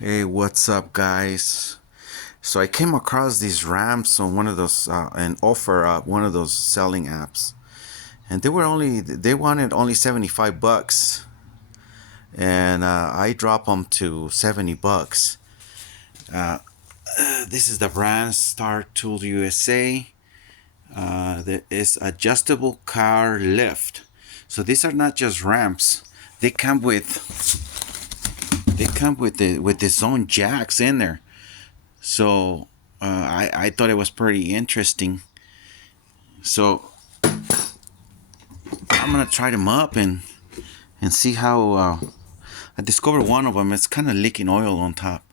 Hey, what's up, guys? So I came across these ramps on one of those an offer one of those selling apps, and they wanted only 75 bucks, and I drop them to 70 bucks. This is the brand Star Tool USA. There is adjustable car lift. So these are not just ramps. They come with its own jacks in there. So I thought it was pretty interesting. So I'm gonna try them up and see how. I discovered one of them. It's kind of leaking oil on top.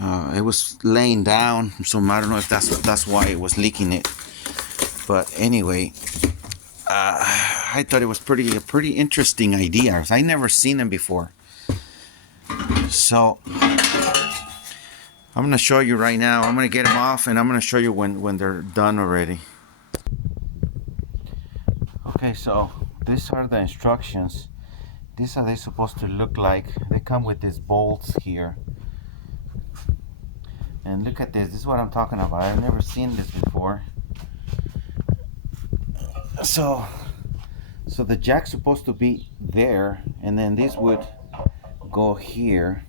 It was laying down, so I don't know if that's why it was leaking it. But anyway, I thought it was a pretty interesting idea. I never seen them before. So I'm gonna show you right now. I'm gonna get them off, and I'm gonna show you when they're done already. Okay, so these are the instructions. These are they supposed to look like. They come with these bolts here. And look at this. This is what I'm talking about. I've never seen this before. So the jack's supposed to be there, and then this would go here,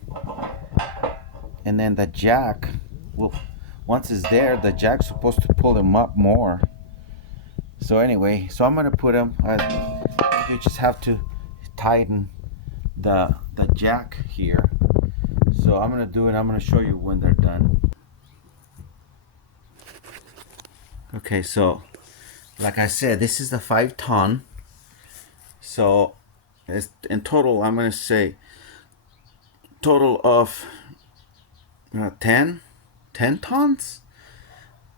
and then the jack will, once it's there, the jack's supposed to pull them up more. So anyway, so I'm gonna put them. You just have to tighten the jack here. So I'm gonna do it. I'm gonna show you when they're done. Okay, so like I said, this is the 5 ton. So it's in total. I'm gonna say total of 10 tons.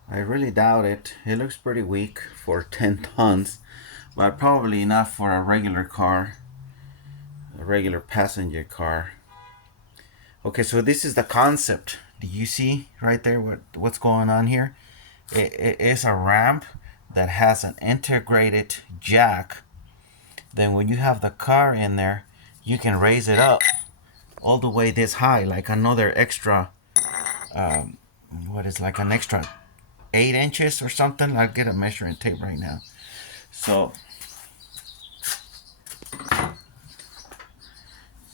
I really doubt it. It looks pretty weak for 10 tons, but probably enough for a regular car, a regular passenger car. Okay, so this is the concept. Do you see right there what's going on here? It is a ramp that has an integrated jack. Then when you have the car in there, you can raise it up all the way this high, like another extra, what is like an extra 8 inches or something. I'll get a measuring tape right now. So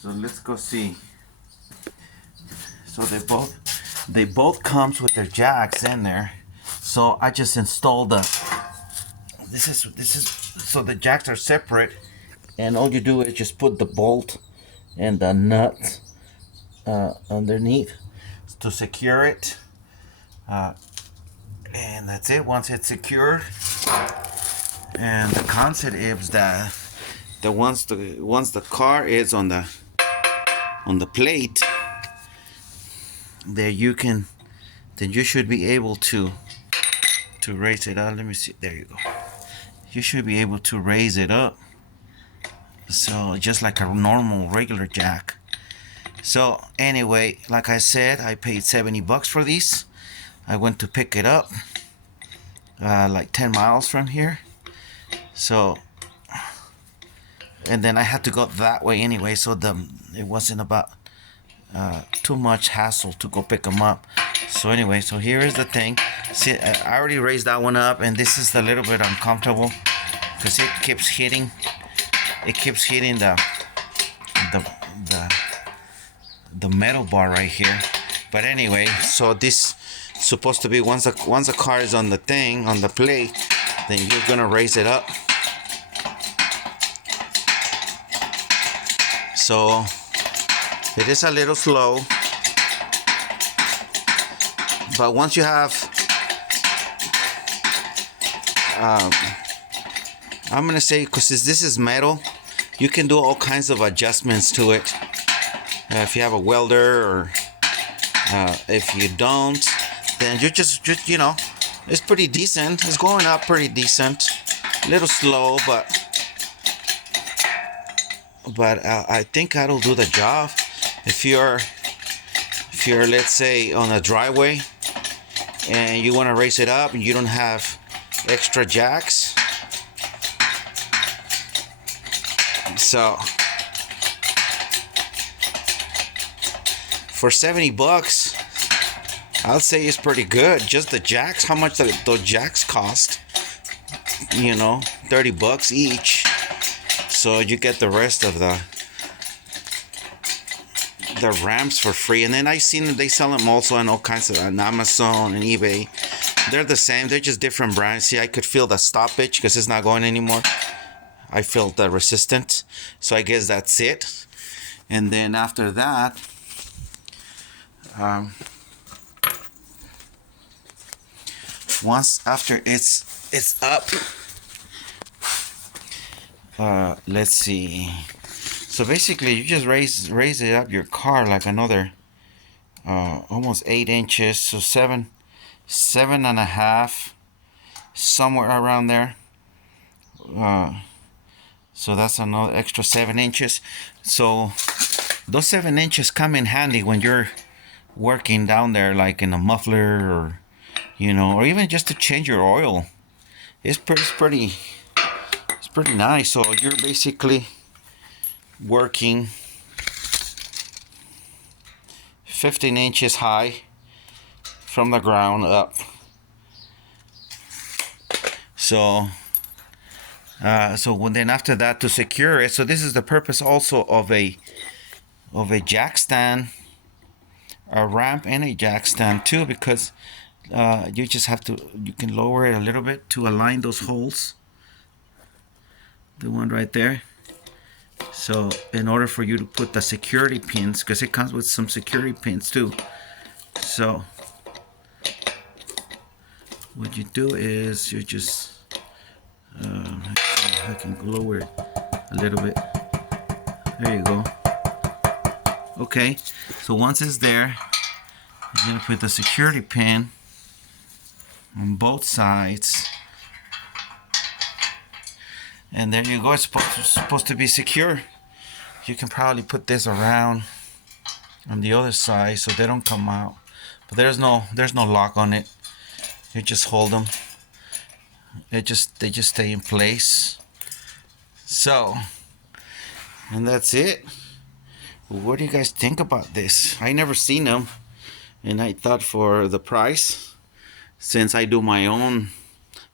let's go see. So they both comes with their jacks in there. So I just installed this is so the jacks are separate, and all you do is just put the bolt and the nut underneath to secure it, and that's it. Once it's secured, and the concept is that once the car is on the plate, then you should be able to raise it up. Let me see. There you go. You should be able to raise it up. So just like a normal regular jack. So anyway, like I said, I paid 70 bucks for these. I went to pick it up like 10 miles from here. So, and then I had to go that way anyway, so it wasn't about too much hassle to go pick them up. So anyway, so here is the thing. See, I already raised that one up, and this is a little bit uncomfortable because it keeps hitting. It keeps hitting the metal bar right here. But anyway, so this is supposed to be once the car is on the thing, on the plate, then you're gonna raise it up. So it is a little slow, but once you have I'm gonna say, because this is metal, you can do all kinds of adjustments to it. If you have a welder, or if you don't, then you just it's pretty decent. It's going up pretty decent. A little slow, but I think that'll do the job. If you're let's say on a driveway and you want to raise it up and you don't have extra jacks, so for 70 bucks, I'll say it's pretty good. Just the jacks, how much those jacks cost? 30 bucks each. So you get the rest of the ramps for free. And then I seen that they sell them also on all kinds of on Amazon and eBay. They're the same. They're just different brands. See, I could feel the stoppage because it's not going anymore. I felt the resistance. So I guess that's it. And then after that, once after it's up, let's see. So basically, you just raise it up your car like another almost 8 inches. So seven and a half, somewhere around there. So that's another extra 7 inches. So those 7 inches come in handy when you're working down there, like in a muffler, or or even just to change your oil. It's pretty nice. So you're basically working 15 inches high from the ground up. So then after that, to secure it, so this is the purpose also of a jack stand, a ramp, and a jack stand too, because you just have to, you can lower it a little bit to align those holes, the one right there. So in order for you to put the security pins, because it comes with some security pins too. So what you do is you just I can lower it a little bit. There you go. Okay, so once it's there, you're gonna put the security pin on both sides, and there you go. It's supposed to be secure. You can probably put this around on the other side so they don't come out, but there's no lock on it. You just hold them. They just stay in place. So, and that's it. What do you guys think about this? I never seen them, and I thought for the price, since I do my own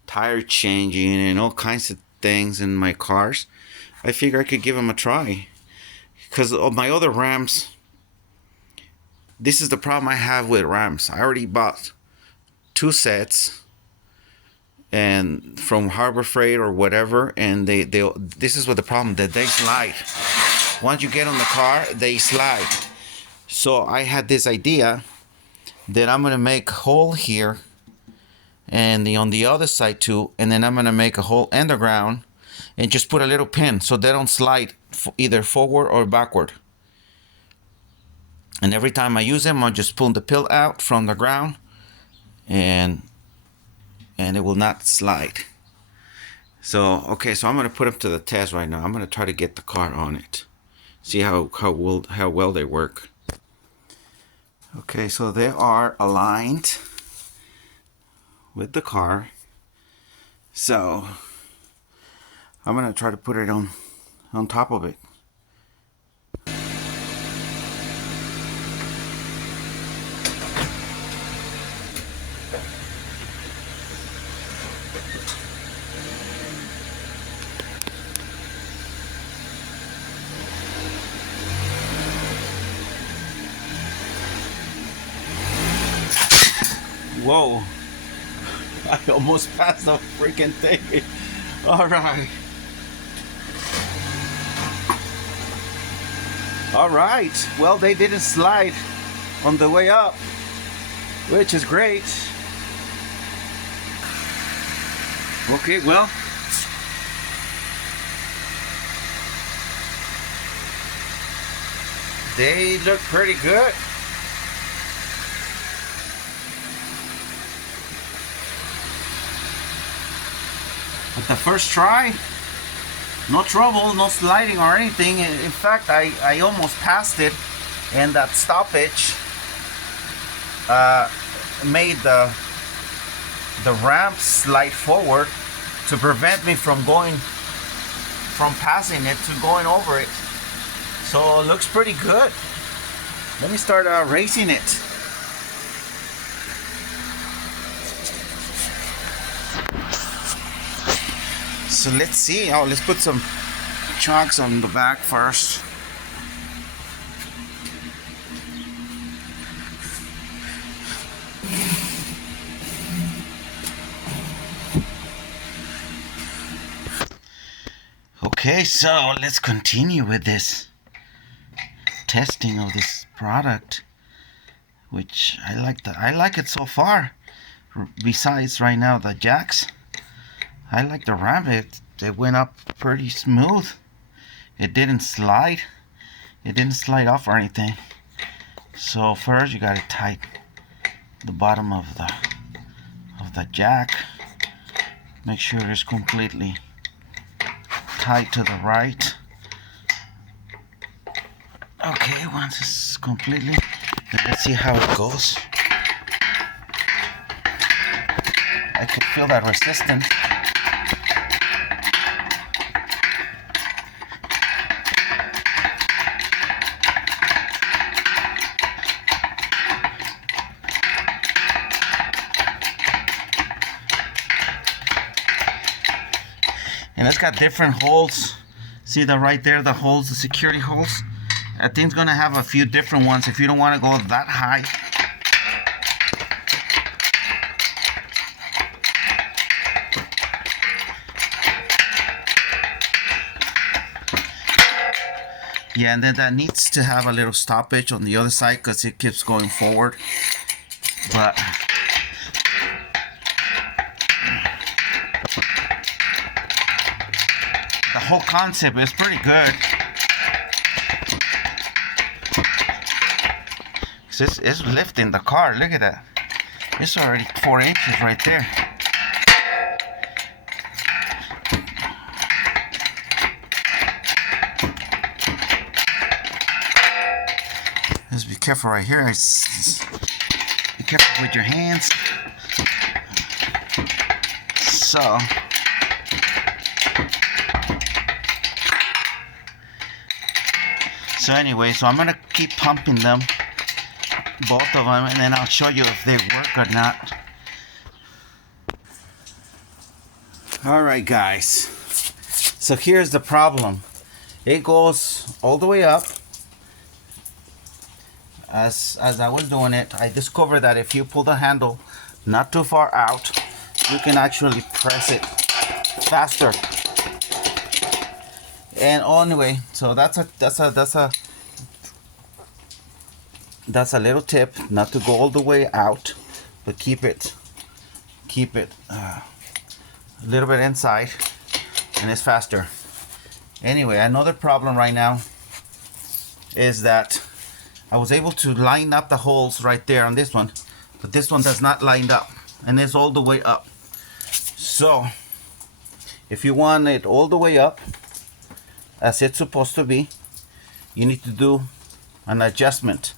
tire changing and all kinds of things in my cars, I figure I could give them a try. Because of my other Rams, this is the problem I have with Rams. I already bought 2 sets, and from Harbor Freight or whatever, and they this is what the problem, that they slide. Once you get on the car, they slide. So I had this idea that I'm gonna make a hole here, and on the other side too, and then I'm gonna make a hole in the ground and just put a little pin so they don't slide either forward or backward. And every time I use them, I'll just pull the pill out from the ground, and it will not slide. So okay, so I'm gonna put them to the test right now. I'm gonna try to get the car on it, see how well they work. Okay, so they are aligned with the car. So I'm gonna try to put it on top of it. Whoa, I almost passed the freaking thing. All right. All right. Well, they didn't slide on the way up, which is great. Okay, well, they look pretty good. But the first try, no trouble, no sliding or anything. In fact, I almost passed it, and that stoppage made the ramp slide forward to prevent me from passing it to going over it. So it looks pretty good. Let me start raising it. So let's see. Oh, let's put some chunks on the back first. Okay, so let's continue with this testing of this product, which I like it so far. Besides right now the jacks, I like the ram. It went up pretty smooth. It didn't slide off or anything. So first you gotta tighten the bottom of the jack. Make sure it's completely tight to the right. Okay, once it's completely, let's see how it goes. I can feel that resistance. And it's got different holes. See that right there, the holes, the security holes? I think it's gonna have a few different ones if you don't want to go that high. Yeah, and then that needs to have a little stoppage on the other side because it keeps going forward. But the whole concept is pretty good. It's lifting the car. Look at that. It's already 4 inches right there. Just be careful right here. Be careful with your hands. So anyway, so I'm gonna keep pumping them, both of them, and then I'll show you if they work or not. Alright guys, so here's the problem. It goes all the way up. As I was doing it, I discovered that if you pull the handle not too far out, you can actually press it faster. And anyway, so that's a little tip, not to go all the way out, but keep it a little bit inside, and it's faster. Anyway, another problem right now is that I was able to line up the holes right there on this one, but this one does not line up, and it's all the way up. So if you want it all the way up as it's supposed to be, you need to do an adjustment.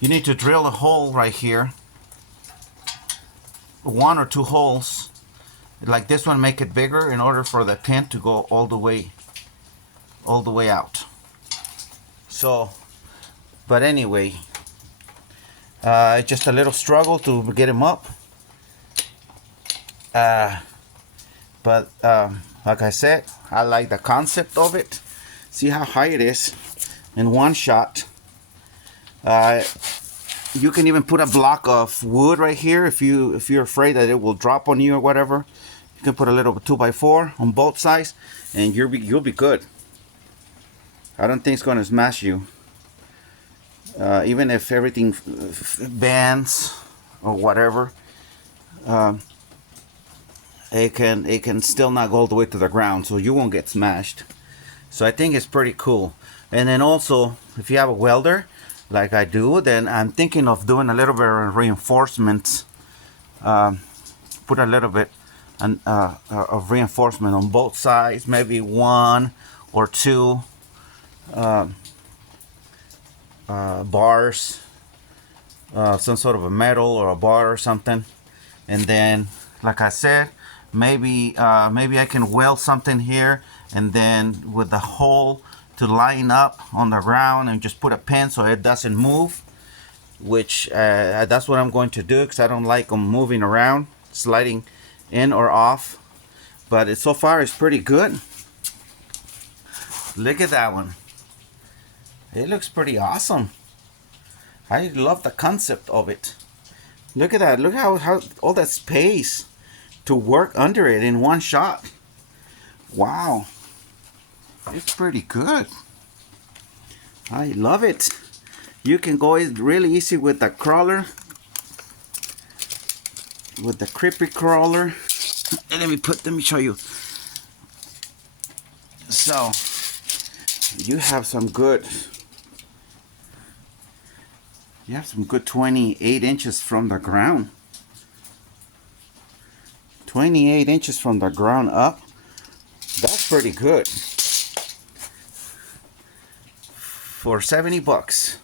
You need to drill a hole right here, 1 or 2 holes like this one, make it bigger in order for the pin to go all the way out. So but anyway, just a little struggle to get him up, but like I said, I like the concept of it. See how high it is in one shot. You can even put a block of wood right here if you're afraid that it will drop on you or whatever. You can put a little 2x4 on both sides, and you'll be good. I don't think it's going to smash you. Even if everything bends or whatever, it can still not go all the way to the ground, so you won't get smashed. So I think it's pretty cool. And then also, if you have a welder like I do, then I'm thinking of doing a little bit of reinforcement. Put a little bit of reinforcement on both sides, maybe 1 or 2 bars, some sort of a metal or a bar or something. And then, like I said, maybe I can weld something here, and then with the hole to line up on the ground, and just put a pin so it doesn't move. which that's what I'm going to do because I don't like them moving around, sliding in or off. But so far it's pretty good. Look at that one. It looks pretty awesome. I love the concept of it. Look at that. Look how all that space to work under it in one shot. Wow. It's pretty good. I love it. You can go really easy with the crawler. With the creepy crawler. And let me show you. So you have some good 28 inches from the ground. 28 inches from the ground up. That's pretty good. For 70 bucks.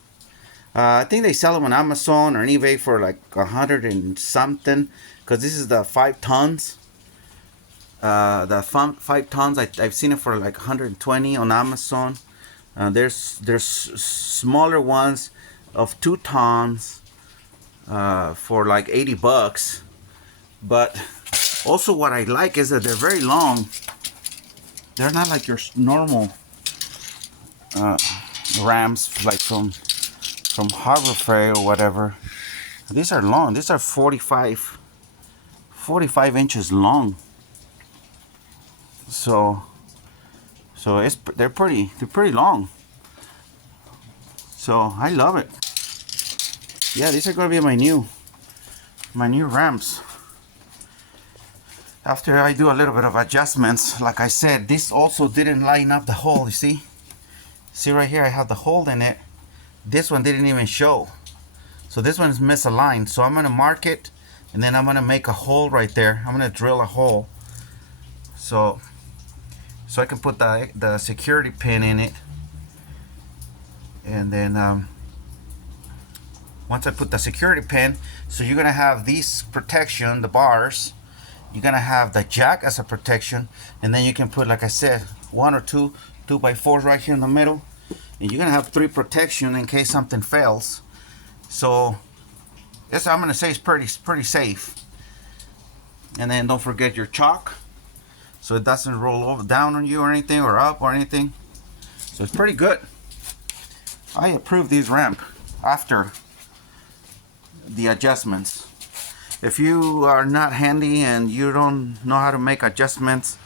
I think they sell them on Amazon or on eBay for like 100 and something. Because this is the 5 tons. The 5 tons, I've seen it for like 120 on Amazon. There's smaller ones of 2 tons for like 80 bucks. But also what I like is that they're very long. They're not like your normal rams like from Harbor Freight or whatever. These are long. These are 45 inches long. So they're pretty long. So I love it. Yeah, these are gonna be my new rams. After I do a little bit of adjustments, like I said, this also didn't line up the hole. You see right here, I have the hole in it. This one didn't even show. So this one is misaligned. So I'm gonna mark it, and then I'm gonna make a hole right there. I'm gonna drill a hole. So I can put the security pin in it. And then once I put the security pin, so you're gonna have these protection, the bars. You're gonna have the jack as a protection, and then you can put, like I said, 1 or 2 2x4s right here in the middle, and you're gonna have 3 protection in case something fails. So this, I'm gonna say, is pretty safe. And then don't forget your chalk, so it doesn't roll over down on you or anything, or up or anything. So it's pretty good. I approve these ramp after the adjustments. If you are not handy and you don't know how to make adjustments,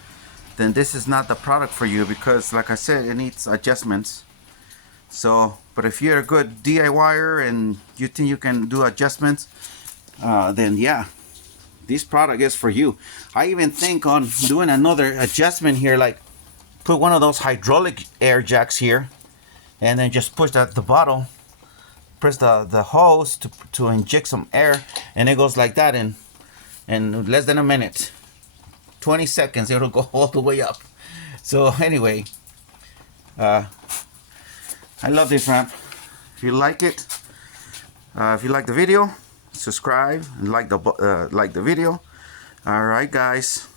then this is not the product for you, because like I said, it needs adjustments. So, but if you're a good DIYer and you think you can do adjustments, then yeah, this product is for you. I even think on doing another adjustment here, like put one of those hydraulic air jacks here, and then just push the bottle, press the hose to inject some air, and it goes like that in less than a minute, 20 seconds, it'll go all the way up. So anyway, I love this ramp. If you like it, if you like the video, subscribe and like the video. All right, guys.